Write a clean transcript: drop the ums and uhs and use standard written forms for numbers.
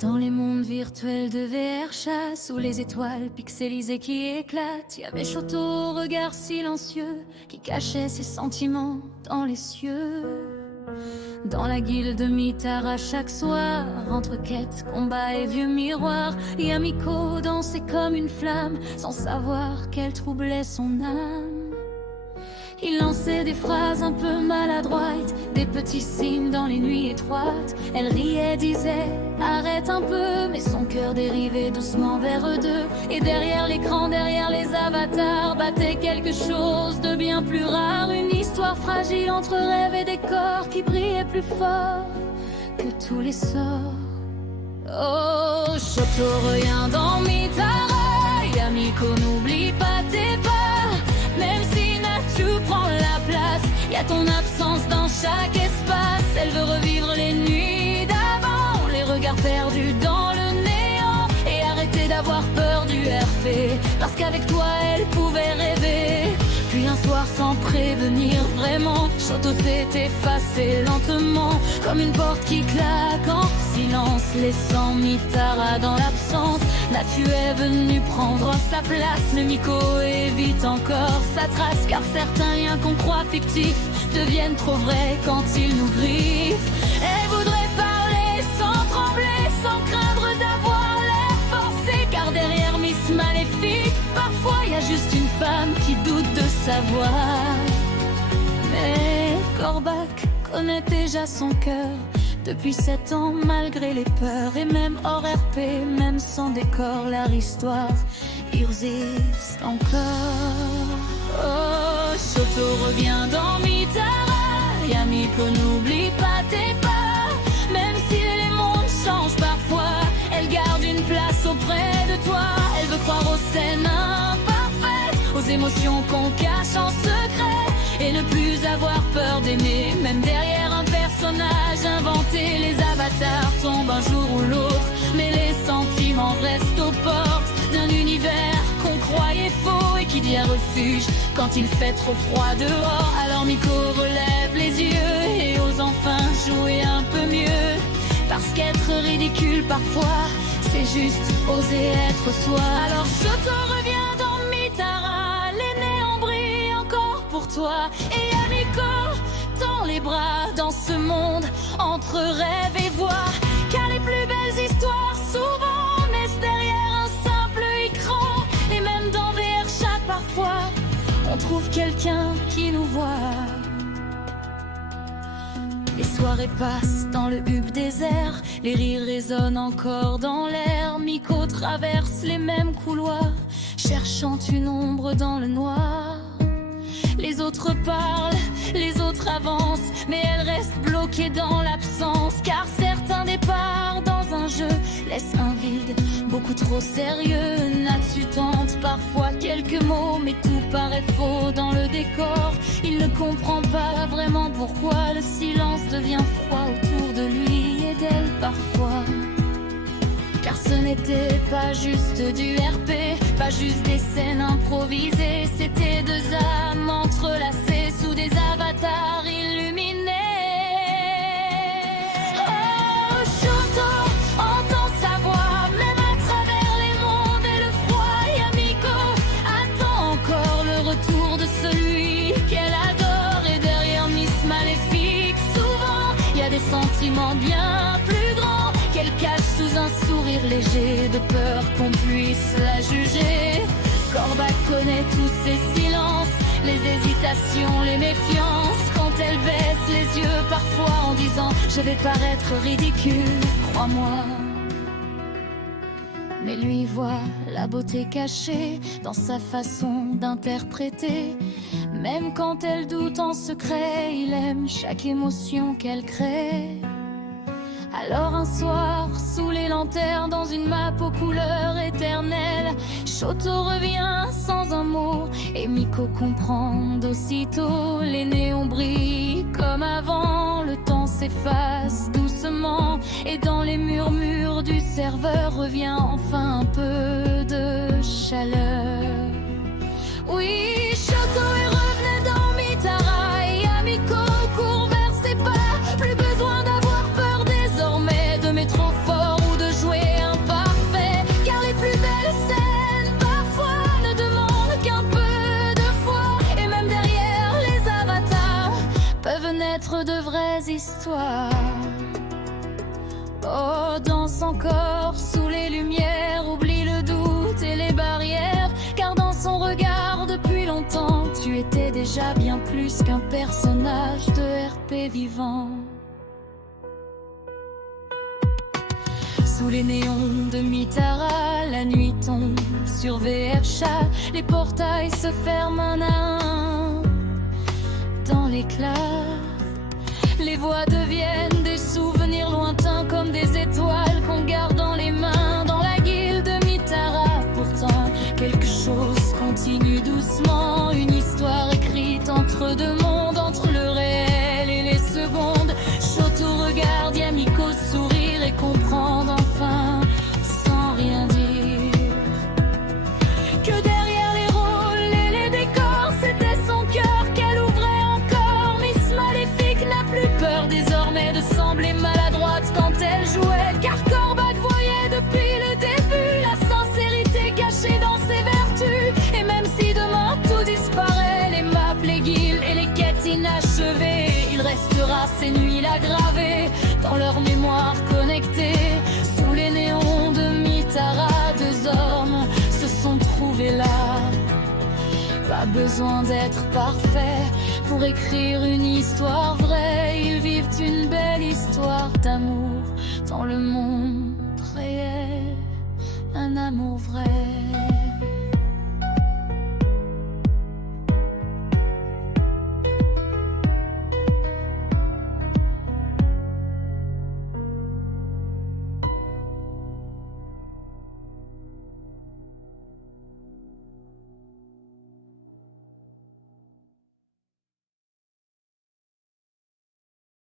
Dans les mondes virtuels de VR chasse, où les étoiles pixelisées qui éclatent, y'avait Shoto au regard silencieux, qui cachait ses sentiments dans les cieux. Dans la guilde Mitara chaque soir, entre quêtes, combats et vieux miroirs, Yamiko dansait comme une flamme, sans savoir qu'elle troublait son âme. Il lançait des phrases un peu maladroites, des petits signes dans les nuits étroites. Elle riait, disait arrête un peu, mais son cœur dérivait doucement vers eux deux. Et derrière l'écran, derrière les avatars, battait quelque chose de bien plus rare. Une histoire fragile entre rêve et décor qui brillait plus fort que tous les sorts. Oh, Shoto revient dans Mitara, Yamiko n'oublie pas tes pas. Même si Natsu prend la place, y a ton absence dans chaque espace. Elle veut revivre les nuits d'avant, les regards perdus dans le néant, et arrêter d'avoir peur du RP, parce qu'avec toi elle pouvait rêver. Puis un soir sans prévenir vraiment, Shoto s'est effacé lentement, comme une porte qui claque en silence, laissant Mitara dans l'absence. Natsu est venu prendre sa place, mais Miko évite encore sa trace, car certains liens qu'on croit fictifs deviennent trop vrais quand ils nous griffent. Elle voudrait parler sans trembler, sans craindre d'avoir l'air forcé, car derrière Miss Maléfique, parfois y a juste une femme qui doute de sa voix. Mais Korbak connaît déjà son cœur depuis 7 ans, malgré les peurs. Et même hors RP, même sans décor, leur histoire existe encore. Oh, Shoto revient dans Mitara, Yamiko n'oublie pas tes pas. Même si les mondes changent parfois, elle garde une place auprès de toi. Elle veut croire aux scènes imparfaites, aux émotions qu'on cache en secret, et ne plus avoir peur d'aimer, même derrière un personnage inventé. Les avatars tombent un jour ou l'autre, mais les sentiments restent aux portes d'un univers qu'on croyait faux et qui devient refuge quand il fait trop froid dehors. Alors Miko relève les yeux et ose enfin jouer un peu mieux, parce qu'être ridicule parfois, c'est juste oser être soi. Alors Shoto revient dans Mitara, les néons brillent encore pour toi, et Yamiko dans les bras, dans ce monde entre rêve et voix. Car les plus belles histoires souvent naissent derrière un simple écran, et même dans VR Chat parfois on trouve quelqu'un qui nous voit. Les soirées passent dans le hub désert, les rires résonnent encore dans l'air. Miko traverse les mêmes couloirs, cherchant une ombre dans le noir. Les autres parlent, les autres avancent, mais elle reste bloquée dans l'absence, car certains départs dans un jeu laissent un vide beaucoup trop sérieux. Natsu tente parfois quelques mots, mais tout paraît faux dans le décor. Il ne comprend pas vraiment pourquoi le silence devient froid autour de lui et d'elle parfois. Car ce n'était pas juste du RP, pas juste des scènes improvisées, c'était deux âmes entrelacées sous des avatars illuminés. Oh, Shoto entend sa voix, même à travers les mondes et le froid. Yamiko attend encore le retour de celui qu'elle adore, et derrière Miss Maléfique, souvent y a des sentiments bien plus grands qu'elle cache sous un sourire léger, de peur qu'on puisse la juger. Korbak connaît tous ses silences, les hésitations, les méfiances, quand elle baisse les yeux parfois en disant je vais paraître ridicule, crois-moi. Mais lui voit la beauté cachée dans sa façon d'interpréter. Même quand elle doute en secret, il aime chaque émotion qu'elle crée. Alors un soir, sous les lanternes, dans une map aux couleurs éternelles, Shoto revient sans un mot, et Miko comprend d'aussitôt. Les néons brillent comme avant, le temps s'efface doucement, et dans les murmures du serveur revient enfin un peu de chaleur. Oui, Shoto est revenu dans Mitara, et Yamiko court vers ses pas. Plus besoin d'avoir peur désormais de mettre trop fort ou de jouer de vraies histoires. Oh, dans son corps, sous les lumières, oublie le doute et les barrières, car dans son regard, depuis longtemps, tu étais déjà bien plus qu'un personnage de RP vivant. Sous les néons de Mitara, la nuit tombe sur VRChat, les portails se ferment un à un. Dans l'éclat, les voix deviennent des souvenirs lointains, comme des étoiles qu'on garde dans les mains. Dans la guilde de Mitara, pourtant, quelque chose continue doucement. Une histoire écrite entre deux mondes, entre le réel et les secondes. Shoto regarde Yamiko sourire et comprendre enfin, sans rien dire, que derrière les rôles et les décors, c'était son cœur qu'elle ouvrait encore. Miss Maléfique n'a plus peur désormais de sembler maladroite quand elle jouait, car Corbac voyait depuis le début la sincérité cachée dans ses vertus. Et même si demain tout disparaît, les maps, les guildes et les quêtes inachevées, il restera ces nuits-là gravées dans leur mémoire connectée. Sous les néons de Mitara, deux hommes se sont trouvés là. Pas besoin d'être parfait pour écrire une histoire vraie. Ils vivent une belle histoire d'amour dans le monde réel, un amour vrai.